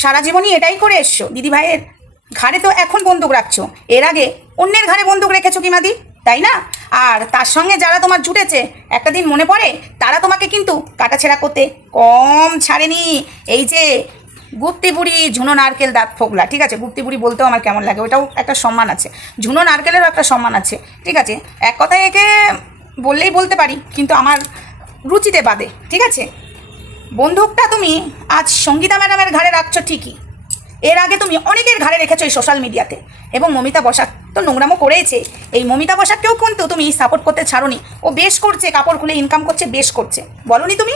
সারা জীবনই এটাই করে এসছো? দিদি ভাইয়ের ঘাড়ে তো এখন বন্দুক রাখছো। এর আগে অন্যের ঘাড়ে বন্দুক রেখেছো কিমাদি তাই না? আর তার সঙ্গে যারা তোমার জুটেছে, একটা দিন মনে পড়ে, তারা তোমাকে কিন্তু কাটাছেড়া করতে কম ছাড়েনি। এই যে গুপ্তি বুড়ি ঝুনো নারকেল দাঁত ফোগলা, ঠিক আছে? গুপ্তি বুড়ি বলতেও আমার কেমন লাগে, ওটাও একটা সম্মান আছে। ঝুনো নারকেলেরও একটা সম্মান আছে, ঠিক আছে? এক কথায় একে বললেই বলতে পারি, কিন্তু আমার রুচিতে বাদে, ঠিক আছে? বন্দুকটা তুমি আজ সঙ্গীতা ম্যাডামের ঘাড়ে রাখছো ঠিকই। এর আগে তুমি অনেকের ঘাড়ে রেখেছো এই সোশ্যাল মিডিয়াতে এবং মমিতা বসাক তো নোংরামো করেছে এই মমিতা বসাককেও কিন্তু তুমি সাপোর্ট করতে ছাড়োনি। ও বেশ করছে, কাপড় খুলে ইনকাম করছে, বেশ করছে। বলনি তুমি?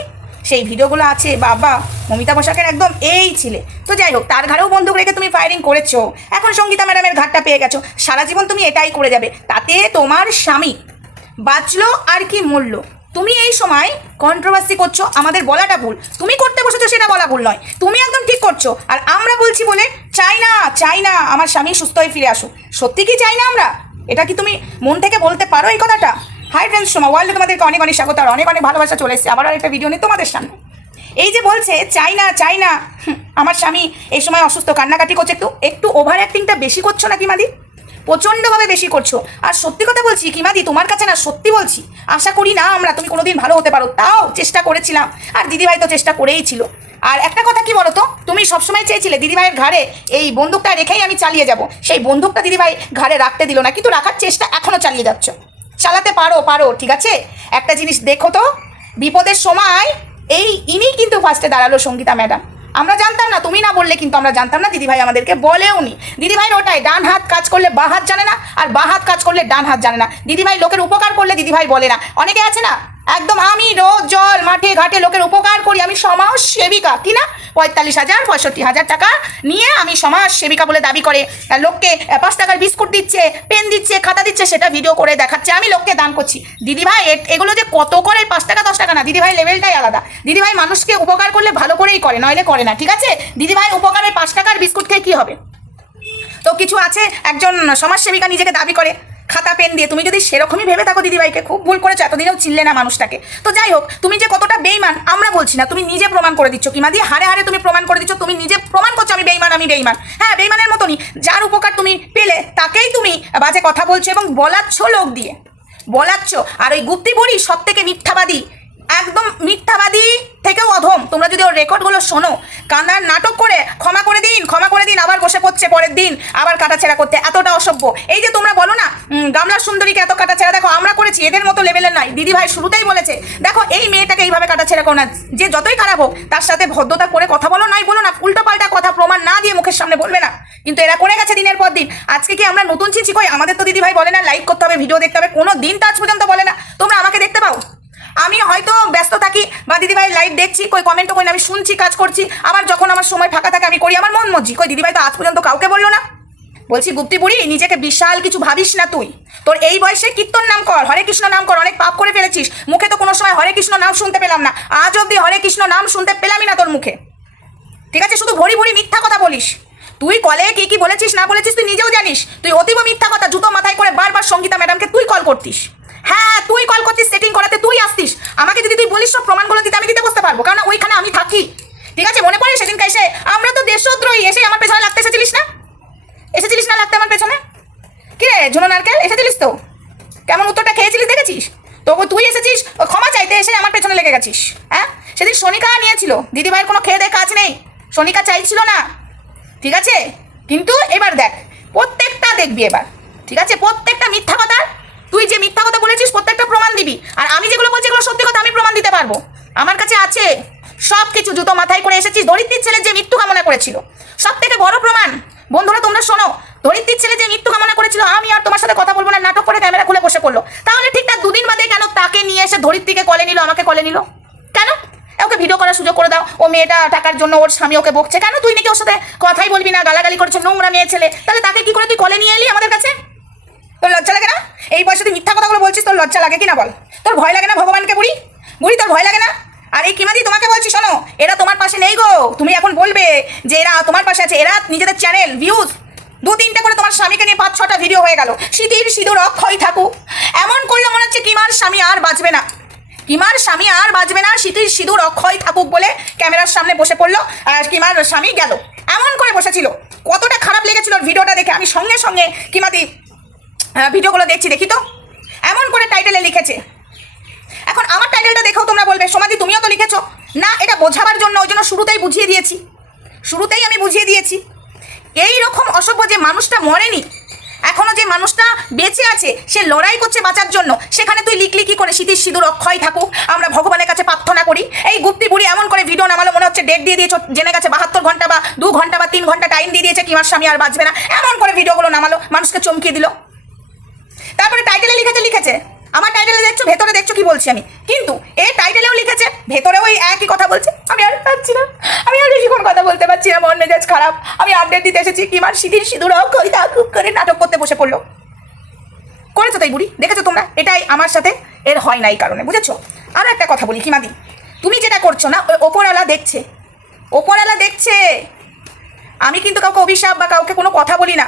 সেই ভিডিওগুলো আছে, বাবা, মমিতা বসাকের একদম এই ছিলে। তো যাই হোক, তার ঘাড়েও বন্দুক রেখে তুমি ফায়ারিং করেছ। এখন সঙ্গীতা ম্যাডামের ঘাটটা পেয়ে গেছো। সারা জীবন তুমি এটাই করে যাবে। তাতে তোমার স্বামী বাঁচলো আর কি মূল্য তুমি এই সময় কন্ট্রোভার্সি করছ, আমাদের বলাটা ভুল। তুমি করতে বসেছো, সেটা বলা ভুল নয়। তুমি একদম ঠিক করছ। আর আমরা বলছি বলে, চাই না চাই না, আমার স্বামী সুস্থ হয়ে ফিরে আসুক। সত্যি কি চাই না আমরা? এটা কি তুমি মন থেকে বলতে পারো এই কথাটা? হাই ফ্রেন্ডস সোমা ওয়ার্ল্ডে তোমাদেরকে অনেক অনেক স্বাগত আর অনেক অনেক ভালোবাসা চলে এসেছে। আবার একটা ভিডিও নিয়ে তোমাদের সামনে। এই যে বলছে, চাই না চাই না আমার স্বামী এই সময় অসুস্থ, কান্নাকাটি করছে, একটু একটু ওভার অ্যাক্টিংটা বেশি করছ নাকি মাদি? প্রচণ্ডভাবে বেশি করছ। আর সত্যি কথা বলছি, কিমাদি, তোমার কাছে না সত্যি বলছি, আশা করি না আমরা তুমি কোনোদিন ভালো হতে পারো, তাও চেষ্টা করেছিলাম, আর দিদিভাই তো চেষ্টা করেই ছিল। আর একটা কথা কি বলো তো তুমি সবসময় চেয়েছিলে দিদিভাইয়ের ঘাড়ে এই বন্দুকটা রেখেই আমি চালিয়ে যাব, সেই বন্দুকটা দিদিভাই ঘাড়ে রাখতে দিল না, কিন্তু রাখার চেষ্টা এখনও চালিয়ে যাচ্ছ। চালাতে পারো পারো, ঠিক আছে? একটা জিনিস দেখো তো, বিপদের সময় এই ইনি কিন্তু ফার্স্টে দাঁড়াল সঙ্গীতা ম্যাডাম। আমরা জানতাম না, তুমি না বললে কিন্তু আমরা জানতাম না, দিদিভাই আমাদেরকে বলেও নি। দিদিভাইয়ের ওটাই, ডান হাত কাজ করলে বা হাত জানে না, আর বা হাত কাজ করলে ডান হাত জানে না। দিদিভাই লোকের উপকার করলে দিদিভাই বলে না। অনেকে আছে না একদম আমি রোজ জল, মাঠে, ঘাটে লোকের উপকার করি, আমি সমাজ সেবিকা, কি না? পঁয়তাল্লিশ হাজার, পঁয়ষট্টি হাজার টাকা নিয়ে আমি সমাজ সেবিকা বলে দাবি করে। লোককে পাঁচ টাকার বিস্কুট দিচ্ছে, পেন দিচ্ছে, খাতা দিচ্ছে, সেটা ভিডিও করে দেখাচ্ছে। আমি লোককে দান করছি। দিদিভাই এগুলো যে কত করে? পাঁচ টাকা, দশ টাকা না। দিদিভাই লেভেলটাই আলাদা। দিদিভাই মানুষকে উপকার করলে ভালো করেই করে, নইলে করে না, ঠিক আছে? দিদিভাই উপকারের পাঁচ টাকার বিস্কুট খেয়ে কী হবে? তো কিছু আছে, একজন সমাজসেবিকা নিজেকে দাবি করে। খাতা, পেন দিয়ে তুমি যদি সেরকমই ভেবে থাকো দিদিভাইকে, খুব ভুল করেছ, এতদিনেও চিনলে না মানুষটাকে। তো যাই হোক, তুমি যে কতটা বেইমান আমরা বলছি না, তুমি নিজে প্রমাণ করে দিচ্ছ। কিমা দিয়ে হারে হারে তুমি প্রমাণ করে দিচ্ছ, তুমি নিজে প্রমাণ করছ আমি বেইমান আমি বেইমান হ্যাঁ বেইমানের মতনই, যার উপকার তুমি পেলে, তাকেই তুমি বাজে কথা বলছো এবং বলাচ্ছ লোক দিয়ে। বলাচ্ছ, আর ওই গুপ্তি বড়ি সব থেকে মিথ্যাবাদী। একদম মিথ্যাবাদী থেকেও অধম। তোমরা যদি ওর রেকর্ডগুলো শোনো, কান্নার নাটক করে ক্ষমা করে দিন, ক্ষমা করে দিন, আবার বসে পড়ছে পরের দিন, আবার কাটাছেড়া করতে, এতটা অসভ্য। এই যে তোমরা বলো না গামলা সুন্দরীকে এত কাটাছেড়া, দেখো, আমরা করেছি, এদের মতো লেভেলের নাই। দিদি ভাই শুরুতেই বলেছে, দেখো, এই মেয়েটাকে এইভাবে কাটাছেড়া করো না। যে যতই খারাপ হোক, তার সাথে ভদ্রতা করে কথা বলো, নাই বলো না উল্টো পাল্টা কথা প্রমাণ না দিয়ে মুখের সামনে বলবে না। কিন্তু এরা করে গেছে দিনের পর দিন। আজকে কি আমরা নতুন চিনছি কই? আমাদের তো দিদি ভাই বলে না লাইক করতে হবে ভিডিও দেখতে হবে, কোনো দিন তো আজ পর্যন্ত বলে না। তোমরা আমাকে দেখতে পাও? আমি হয়তো ব্যস্ত থাকি বা দিদিভাই লাইভ দেখছি কই কমেন্টও না, আমি শুনছি কাজ করছি আবার যখন আমার সময় ফাঁকা থাকে আমি করি আমার মন মর্জি। কই দিদিভাই তো আজ পর্যন্ত কাউকে বলল না? বলছি গুপ্তি বুড়ি নিজেকে বিশাল কিছু ভাবিস না তুই। তোর এই বয়সে কীর্তন নাম কর হরে কৃষ্ণ নাম কর অনেক পাপ করে ফেলেছিস। মুখে তো কোনো সময় হরে কৃষ্ণ নাম শুনতে পেলাম না। আজ অব্দি হরে কৃষ্ণ নাম শুনতে পেলামই না তোর মুখে। ঠিক আছে শুধু ভরি ভরি মিথ্যা কথা বলিস। তুই কলে কি কি বলেছিস না বলেছিস তুই নিজেও জানিস। তুই অতীব মিথ্যা কথা জুতো মাথায় করে বারবার সঙ্গীতা ম্যাডামকে তুই কল করতিস। হ্যাঁ তুই কল করতিস সেটিং করাতে, তুই আসতিস। আমাকে যদি তুই বলিস সব প্রমাণগুলো দিতে, আমি দিতে বসতে পারব। কারণ ওইখানে আমি থাকি। ঠিক আছে, মনে পড়ে সেদিনকে এসে? আমরা তো দেশদ্রোহী, এসে আমার পেছনে লাগতে এসেছিলিস না? এসেছিলিস না লাগতে আমার পেছনে? কি রে ঝুনো নারকেল, এসেছিলিস তো? কেমন উত্তরটা খেয়েছিলিস, দেখেছিস? তবু তুই এসেছিস ক্ষমা চাইতে এসে আমার পেছনে লেগে গেছিস হ্যাঁ? সেদিন সোনিকা নিয়েছিল, দিদিভাইয়ের কোনো খেয়ে দেয় কাজ নেই। সোনিকা চাইছিল না। ঠিক আছে? কিন্তু এবার দেখ, প্রত্যেকটা দেখবি এবার। ঠিক আছে? প্রত্যেকটা মিথ্যা কথা তুই যে মিথ্যা কথা বলেছিস, প্রত্যেকটা প্রমাণ দিবি। আর আমি যেগুলো বলছি এগুলো সত্যি কথা আমি প্রমাণ দিতে পারব। আমার কাছে আছে সব কিছু জুতো মাথায় করে এসেছিস ধরিত্রীর ছেলে যে মৃত্যু কামনা করেছিল। সব থেকে বড় প্রমাণ, বন্ধুরা তোমরা শোনো ধরিত্রীর ছেলে যে মৃত্যু কামনা করেছিল, আমি আর তোমার সাথে কথা বলব না, নাটক করে ক্যামেরা খুলে বসে পড়ল। তাহলে ঠিক তার দুদিন বাদে কেন তাকে নিয়ে এসে ধরিত্রীকে কলে নিল, আমাকে কলে নিল? কেন? ওকে ভিডিও করার সুযোগ করে দাও। ও মেয়েটা টাকার জন্য ওর স্বামী ওকে বকছে। কেন তুই নাকি ওর সাথে কথাই বলবি না, গালাগালি করছে, নোংরা মেয়ে ছেলে? তাহলে তাকে কি করে তুই কলে নিয়ে এলি আমাদের কাছে? তোর লজ্জা লাগে না? এই বয়সে তুই মিথ্যা কথাগুলো বলছিস, তোর লজ্জা লাগে কিনা বল? তোর ভয় লাগে না ভগবানকে বুড়ি? বুড়ি, তোর ভয় লাগে না? আর এই কিমাদি তোমাকে বলছি, শোনো, এরা তোমার পাশে নেই গো। তুমি এখন বলবে যে এরা তোমার পাশে আছে, এরা নিজেদের চ্যানেল ভিউজ দু তিনটে করে তোমার স্বামীকে নিয়ে পাঁচ ছটা ভিডিও হয়ে গেল। সিঁদির, সিঁদুর অক্ষয় থাকুক। এমন করলে মনে হচ্ছে কিমার স্বামী আর বাঁচবে না। কিমার স্বামী আর বাঁচবে না সিঁতির সিঁদুর অক্ষয় থাকুক বলে ক্যামেরার সামনে বসে পড়ল, আর কিমার স্বামী গেল। এমন করে বসেছিল। কতটা খারাপ লেগেছিল ভিডিওটা দেখে। আমি সঙ্গে সঙ্গে কিমাদি ভিডিওগুলো দেখছি, দেখি তো। এমন করে টাইটেলে লিখেছে। এখন আমার টাইটেলটা দেখেও তোমরা বলবে সমাধি তুমিও তো লিখেছো। না, এটা বোঝাবার জন্য, ওই জন্য শুরুতেই বুঝিয়ে দিয়েছি। শুরুতেই আমি বুঝিয়ে দিয়েছি। এই রকম অসভ্য যে মানুষটা মরেনি এখনও যে মানুষটা বেঁচে আছে, সে লড়াই করছে বাঁচার জন্য, সেখানে তুই লিখলি কি করে? স্মৃতির সিঁদুর অক্ষয় থাকুক আমরা ভগবানের কাছে প্রার্থনা করি। এই গুপ্তি বুড়ি এমন করে ভিডিও নামালো, মনে হচ্ছে ডেট দিয়ে দিয়েছ, জেনে গেছে, বাহাত্তর ঘণ্টা বা দু ঘণ্টা বা তিন ঘণ্টা টাইম দিয়ে দিয়েছে, কি আমার স্বামী আর বাঁচবে না। এমন করে ভিডিওগুলো নামালো, মানুষকে চমকিয়ে দিল। তারপরে টাইটেলে লিখেছে লিখেছে। আমার টাইটেলে দেখছ, ভেতরে দেখছ কি বলছি আমি। কিন্তু এই টাইটেলেও লিখেছে ভেতরে ওই একই কথা বলছে। আমি আর পাচ্ছি না। আমি আর বেশিক্ষণ কথা বলতে পারছি না, মন মেজাজ খারাপ। আমি আপডেট দিতে এসেছি, কি মার সিঁদুর কই খুব করে নাটক করতে বসে পড়ল। করেছ তাই বুড়ি? দেখেছ তোমরা? এটাই আমার সাথে এর হয় না এই কারণে, বুঝেছ? আর একটা কথা বলি কিমাদি তুমি যেটা করছ না ওই ওপরওয়ালা দেখছে। ওপরওয়ালা দেখছে। আমি কিন্তু কাউকে অভিশাপ বা কাউকে কোনো কথা বলি না।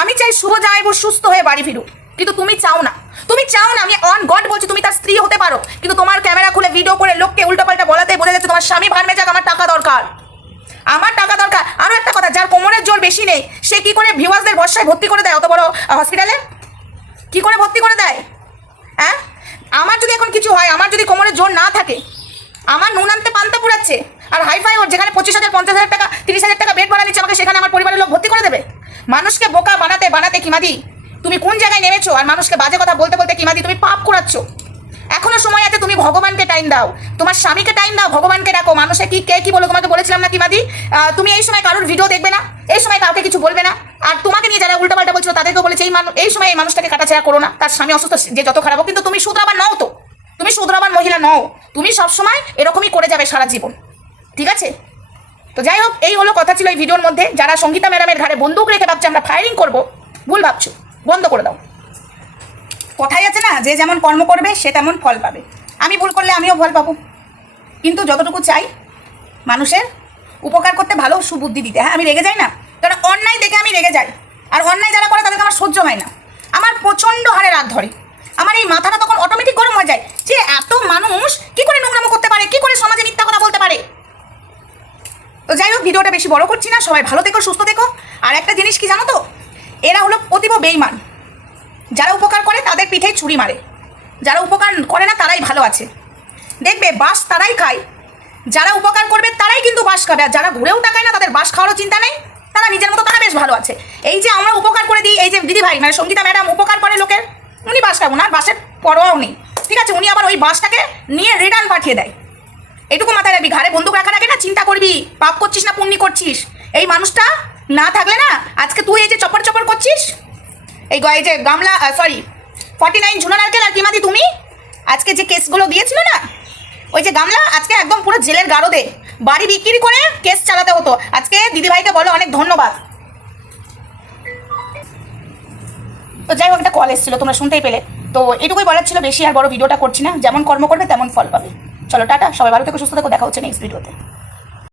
আমি চাই শুভ জামাইবু সুস্থ হয়ে বাড়ি ফিরুক। কিন্তু তুমি চাও না। তুমি চাও না, আমি অন গড বলছি, তুমি তার স্ত্রী হতে পারো। কিন্তু তোমার ক্যামেরা খুলে ভিডিও করে লোককে উল্টোপাল্টা বলাতে বোঝা যাচ্ছে তোমার স্বামী ভার মেজাক আমার টাকা দরকার। আমার টাকা দরকার। আরও একটা কথা, যার কোমরের জোর বেশি নেই, সে কি করে ভিউয়ার্সদের বর্ষায় ভর্তি করে দেয়? অত বড় হসপিটালে কি করে ভর্তি করে দেয়? হ্যাঁ আমার যদি এখন কিছু হয়, আমার যদি কোমরের জোর না থাকে, আমার নুন আনতে পান্তা পুরাচ্ছে আর হাই ফাই ওর যেখানে পঁচিশ হাজার, পঞ্চাশ হাজার টাকা, তিরিশ হাজার টাকা বেড ভাড়া নিচ্ছে, আমাকে সেখানে আমার পরিবারের লোক ভর্তি করে দেবে? মানুষকে বোকা বানাতে বানাতে কিমাদি তুমি কোন জায়গায় নেমেছো? আর মানুষকে বাজে কথা বলতে বলতে কিমাদি তুমি পাপ করাচ্ছ এখনও সময় আছে তুমি ভগবানকে টাইম দাও। তোমার স্বামীকে টাইম দাও ভগবানকে ডাকো। মানুষে কি কে কি বলো তোমাকে বলেছিলাম না কিমাদি তুমি এই সময় কারোর ভিডিও দেখবে না এই সময় কাউকে কিছু বলবে না। আর তোমাকে নিয়ে যারা উল্টোপাল্টা বলছিল তাদেরকেও বলেছে এই মানুষ এই সময় এই মানুষটাকে কাটাছেড়া করো না। তার স্বামী অসুস্থ যে যত খারাপ হোক, কিন্তু তুমি শুধরাবার নও তো। তুমি শুধরাবার মহিলা নও। তুমি সবসময় এরকমই করে যাবে সারা জীবন। ঠিক আছে? তো যাই হোক এই হলো কথা ছিল এই ভিডিওর মধ্যে। যারা সঙ্গীতা ম্যাডামের ঘাড়ে বন্দুক রেখে ভাবছে আমরা ফায়ারিং করব ভুল ভাবছ। বন্ধ করে দাও। কথাই আছে না, যে যেমন কর্ম করবে, সে তেমন ফল পাবে। আমি ভুল করলে আমিও ফল পাবো। কিন্তু যতটুকু চাই, মানুষের উপকার করতে ভালো সুবুদ্ধি দিতে। হ্যাঁ আমি রেগে যাই না? কারণ অন্যায় দেখে আমি রেগে যাই। আর অন্যায় যারা করে, তাদেরকে আমার সহ্য হয় না। আমার প্রচণ্ড হারে রাগ ধরে। আমার এই মাথাটা তখন অটোমেটিক গরম হয়ে যায়। যে এত মানুষ কি করে নোংরামো করতে পারে? কি করে সমাজে মিথ্যা কথা বলতে পারে? তো যাই হোক, ভিডিওটা বেশি বড় করছি না। সবাই ভালো থেকো, সুস্থ থেকো। আর একটা জিনিস কি জানো তো? এরা হলো অতীব বেইমান। যারা উপকার করে তাদের পিঠে ছুরি মারে। যারা উপকার করে না তারাই ভালো আছে। দেখবে বাস তারাই খায়। যারা উপকার করবে তারাই কিন্তু বাস খাবে। আর যারা ঘুরেও তাকায় না তাদের বাস খাওয়ারও চিন্তা নেই। তারা নিজের মতো তারা বেশ ভালো আছে। এই যে আমরা উপকার করে দিই, এই যে দিদি ভাই মানে সঙ্গীতা ম্যাডাম উপকার করে লোকের, উনি বাস খাব না, আর বাসের পরোয়াও নেই। ঠিক আছে, উনি আবার ওই বাসটাকে নিয়ে রিটার্ন পাঠিয়ে দেয়। এটুকু মাথায় রাখবি ঘরে বন্দুক রাখার আগে না, চিন্তা করবি, পাপ করছিস না, পুণ্যি করছিস। এই মানুষটা না থাকলে না, আজকে তুই এই যে চপর চপর করছিস, এই এই যে গামলা সরি ফর্টি নাইন ঝুনা নারকেল আর কিমাদি তুমি, আজকে যে কেসগুলো দিয়েছিল না, ওই যে গামলা, আজকে একদম পুরো জেলের গারদে, বাড়ি বিক্রি করে কেস চালাতে হতো। আজকে দিদিভাইকে বলো, অনেক ধন্যবাদ। তো যাই হোক, একটা কল এসেছিল, তোমরা শুনতেই পেলে। তো এটুকুই বলার ছিল, বেশি আর বড় ভিডিওটা করছি না, যেমন কর্ম করবে তেমন ফল পাবে। চলো, টাটা, সবাই ভালো থেকো, সুস্থ থেকো, দেখা হচ্ছে নেক্সট ভিডিওতে